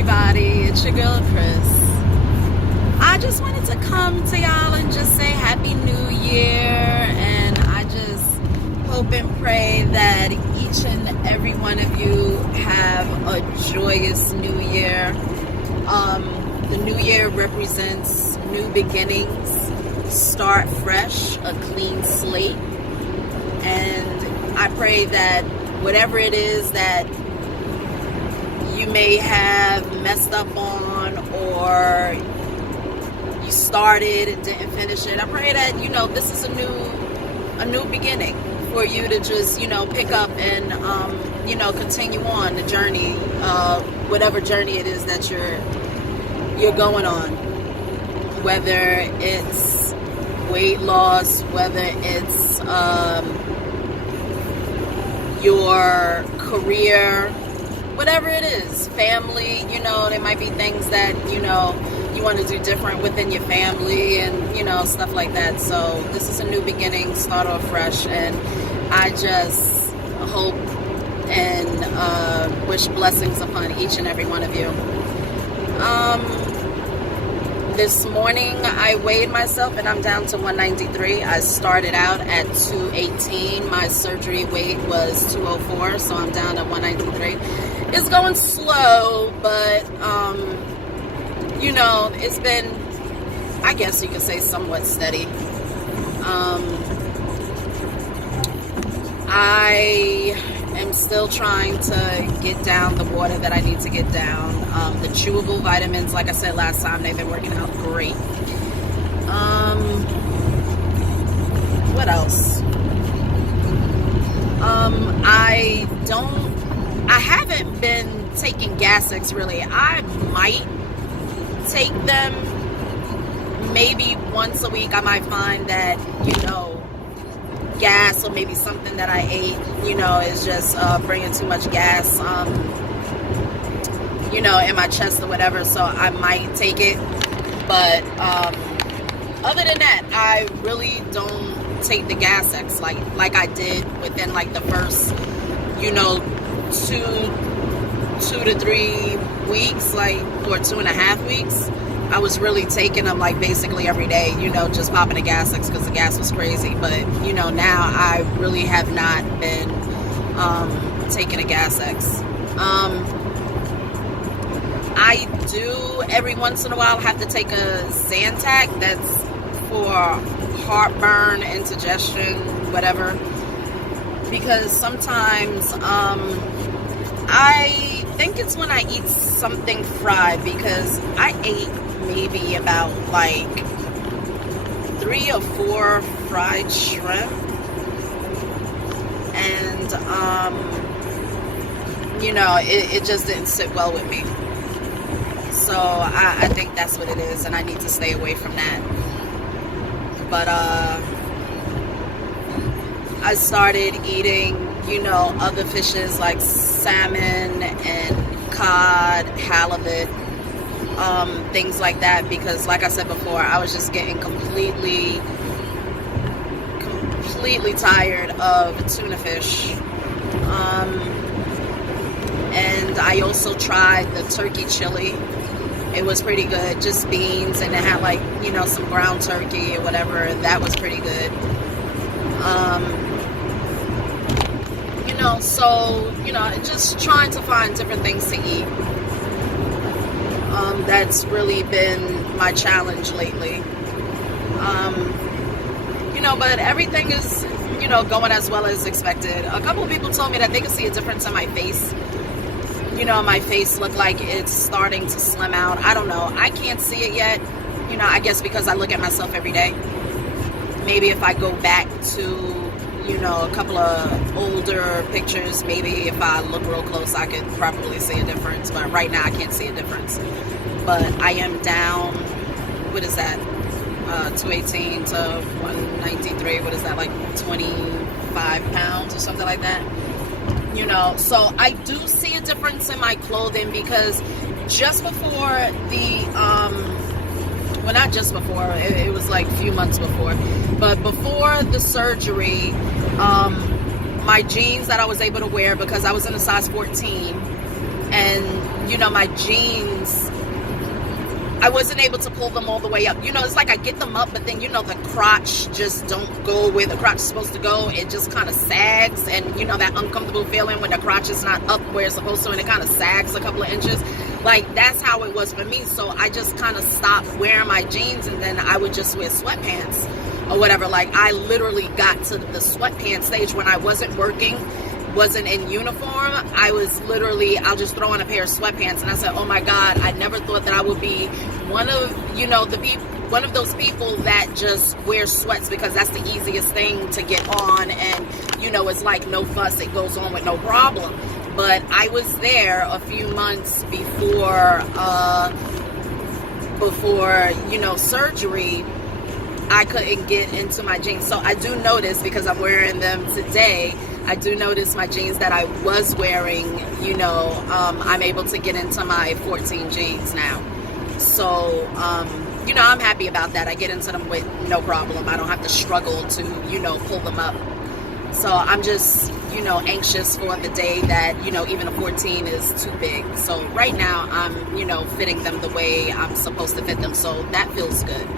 everybody, it's your girl Chris. I just wanted to come to y'all and just say Happy New Year, and I just hope and pray that each and every one of you have a joyous new year. The new year represents new beginnings, start fresh, a clean slate, and I pray that whatever it is that you may have messed up on, or you started and didn't finish it, I pray that this is a new beginning for you to just pick up and continue on the journey, whatever journey it is that you're going on, whether it's weight loss, whether it's your career, whatever it is, family, there might be things that, you want to do different within your family and, stuff like that. So this is a new beginning, start off fresh, and I just hope and wish blessings upon each and every one of you. This morning I weighed myself and I'm down to 193. I started out at 218. My surgery weight was 204, so I'm down at 193. It's going slow, but it's been, I guess you could say, somewhat steady. I am still trying to get down the water that I need to get down. The chewable vitamins, like I said last time, they've been working out great. What else? I haven't been taking Gas-X really. I might take them maybe once a week. I might find that, gas or maybe something that I ate, is just bringing too much gas, in my chest or whatever. So I might take it. But other than that, I really don't take the Gas-X like I did within like the first, 2 to 3 weeks, or 2.5 weeks. I was really taking them basically every day, just popping a Gas-X because the gas was crazy. But now I really have not been taking a Gas-X. I do every once in a while have to take a Zantac. That's for heartburn, indigestion, whatever, because sometimes I think it's when I eat something fried, because I ate maybe about 3 or 4 fried shrimp, and it just didn't sit well with me. So I think that's what it is, and I need to stay away from that. But I started eating, other fishes like salmon and cod, halibut, things like that, because like I said before, I was just getting completely tired of tuna fish. And I also tried the turkey chili. It was pretty good, just beans, and it had some ground turkey or whatever. That was pretty good. So just trying to find different things to eat. That's really been my challenge lately. But everything is, going as well as expected. A couple of people told me that they could see a difference in my face. My face looked like it's starting to slim out. I don't know. I can't see it yet. I guess because I look at myself every day. Maybe if I go back to, a couple of older pictures, maybe if I look real close, I could probably see a difference. But right now, I can't see a difference. But I am down, what is that? 218 to 193. What is that, 25 pounds or something like that? So I do see a difference in my clothing, because just before well, not just before, it was a few months before, but before the surgery, my jeans that I was able to wear, because I was in a size 14, and you know, my jeans, I wasn't able to pull them all the way up. You know, it's like I get them up, but then, you know, the crotch just don't go where the crotch is supposed to go. It just kind of sags, and, you know, that uncomfortable feeling when the crotch is not up where it's supposed to and it kind of sags a couple of inches. Like, that's how it was for me. So I just kind of stopped wearing my jeans, and then I would just wear sweatpants or whatever. Like, I literally got to the sweatpants stage when I wasn't working, wasn't in uniform. I was literally, I'll just throw on a pair of sweatpants, and I said, oh my God, I never thought that I would be one of, you know, one of those people that just wear sweats because that's the easiest thing to get on, and, you know, it's like no fuss, it goes on with no problem. But I was there a few months before, you know, surgery. I couldn't get into my jeans. So I do notice, because I'm wearing them today, I do notice my jeans that I was wearing, you know, I'm able to get into my 14 jeans now. So, you know, I'm happy about that. I get into them with no problem. I don't have to struggle to, you know, pull them up. So I'm just, you know, anxious for the day that, you know, even a 14 is too big. So right now I'm, you know, fitting them the way I'm supposed to fit them. So that feels good,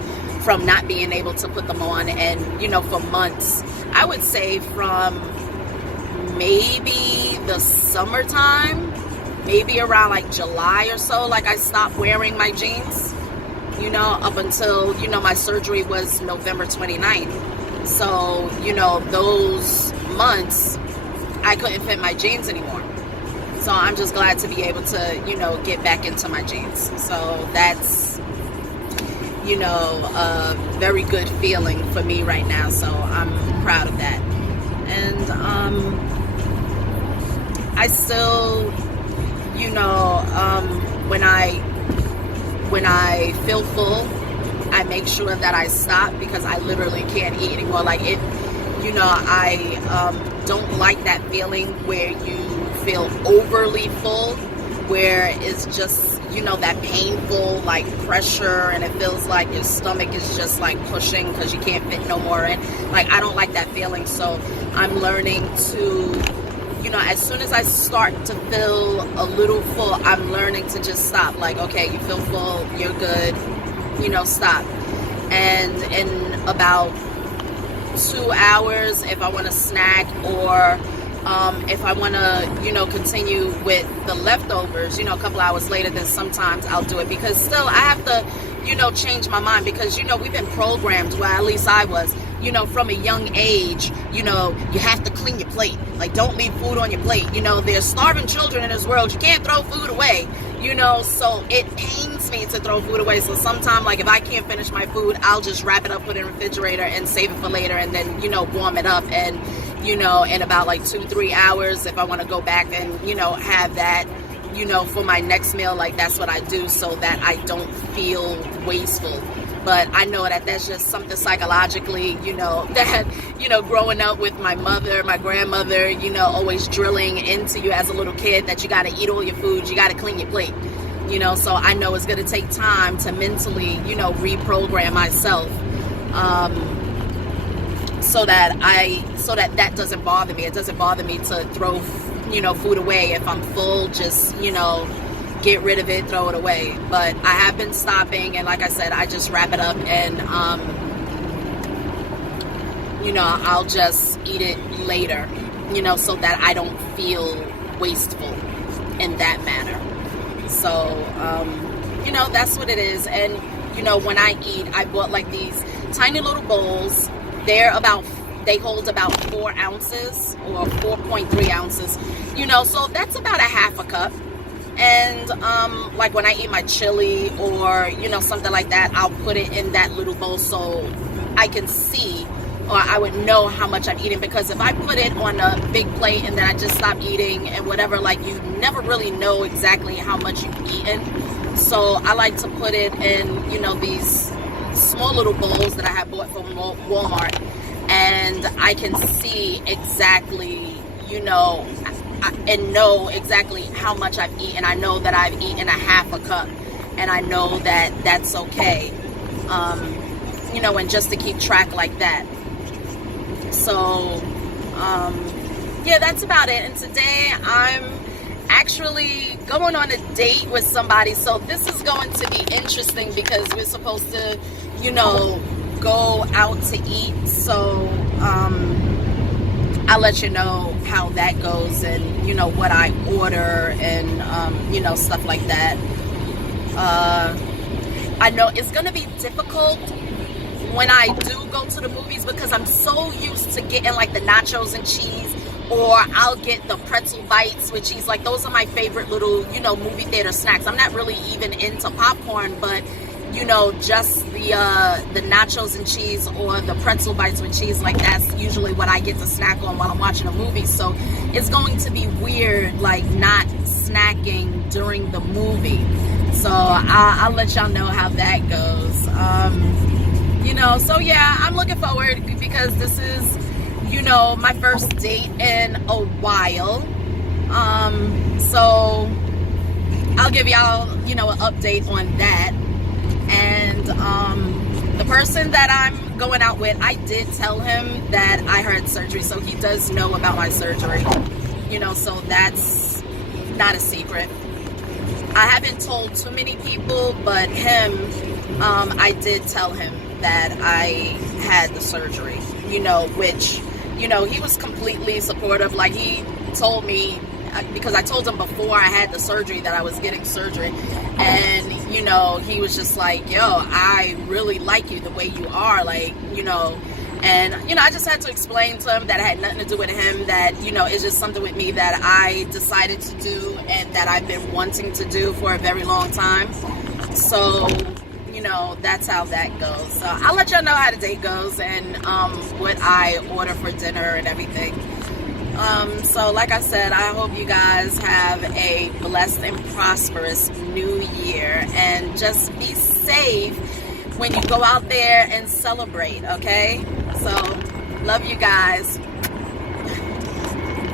from not being able to put them on. And, you know, for months, I would say from maybe the summertime, maybe around like July or so, like I stopped wearing my jeans, you know, up until, you know, my surgery was November 29th. So, you know, those months I couldn't fit my jeans anymore. So I'm just glad to be able to, you know, get back into my jeans. So that's, you know, a very good feeling for me right now. So I'm proud of that. And I still, you know, when I feel full, I make sure that I stop, because I literally can't eat anymore. Like, it, you know, I don't like that feeling where you feel overly full, where it's just, you know, that painful like pressure, and it feels like your stomach is just like pushing because you can't fit no more in. Like, I don't like that feeling. So I'm learning to, you know, as soon as I start to feel a little full, I'm learning to just stop. Like, okay, you feel full, you're good, you know, stop. And in about 2 hours, if I want a snack, or if I want to, you know, continue with the leftovers, you know, a couple hours later, then sometimes I'll do it, because still I have to, you know, change my mind, because, you know, we've been programmed, well, at least I was, you know, from a young age, you know, you have to clean your plate. Like, don't leave food on your plate. You know, there's starving children in this world. You can't throw food away, you know, so it pains me to throw food away. So sometimes, like, if I can't finish my food, I'll just wrap it up, put it in the refrigerator, and save it for later, and then, you know, warm it up. And, you know, in about like 2-3 hours, if I want to go back and, you know, have that, you know, for my next meal, like, that's what I do, so that I don't feel wasteful. But I know that that's just something psychologically, you know, that, you know, growing up with my mother, my grandmother, you know, always drilling into you as a little kid that you got to eat all your food, you got to clean your plate, you know. So I know it's going to take time to mentally, you know, reprogram myself, so that doesn't bother me. It doesn't bother me to throw, you know, food away. If I'm full, just, you know, get rid of it, throw it away. But I have been stopping, and like I said, I just wrap it up, and you know, I'll just eat it later, you know, so that I don't feel wasteful in that manner. So you know, that's what it is. And, you know, when I eat, I bought like these tiny little bowls. They hold about 4 ounces or 4.3 ounces, you know, so that's about a half a cup. And like when I eat my chili or, you know, something like that, I'll put it in that little bowl so I can see, or I would know how much I'm eating. Because if I put it on a big plate and then I just stop eating and whatever, like, you never really know exactly how much you've eaten. So I like to put it in, you know, these small little bowls that I have bought from Walmart, and I can see exactly, you know, and know exactly how much I've eaten. I know that I've eaten a half a cup, and I know that that's okay, you know, and just to keep track like that. So yeah, that's about it. And today I'm actually going on a date with somebody. So this is going to be interesting because we're supposed to, you know, go out to eat. So I'll let you know how that goes and, you know, what I order and, you know, stuff like that. I know it's going to be difficult when I do go to the movies because I'm so used to getting like the nachos and cheese, or I'll get the pretzel bites with cheese. Like those are my favorite little, you know, movie theater snacks. I'm not really even into popcorn, but you know, just the nachos and cheese or the pretzel bites with cheese, like that's usually what I get to snack on while I'm watching a movie. So it's going to be weird, like not snacking during the movie. So I'll let y'all know how that goes. You know, so yeah, I'm looking forward because this is, you know, my first date in a while. So I'll give y'all, you know, an update on that. And the person that I'm going out with, I did tell him that I had surgery, so he does know about my surgery, you know, so that's not a secret. I haven't told too many people, but him, I did tell him that I had the surgery, you know, which, you know, he was completely supportive. Like he told me, because I told him before I had the surgery that I was getting surgery, and, you know, he was just like, yo, I really like you the way you are, like, you know. And, you know, I just had to explain to him that it had nothing to do with him, that, you know, it's just something with me that I decided to do and that I've been wanting to do for a very long time. So, you know, that's how that goes. So I'll let y'all know how the date goes and what I order for dinner and everything. So like I said, I hope you guys have a blessed and prosperous new year, and just be safe when you go out there and celebrate, okay? So love you guys.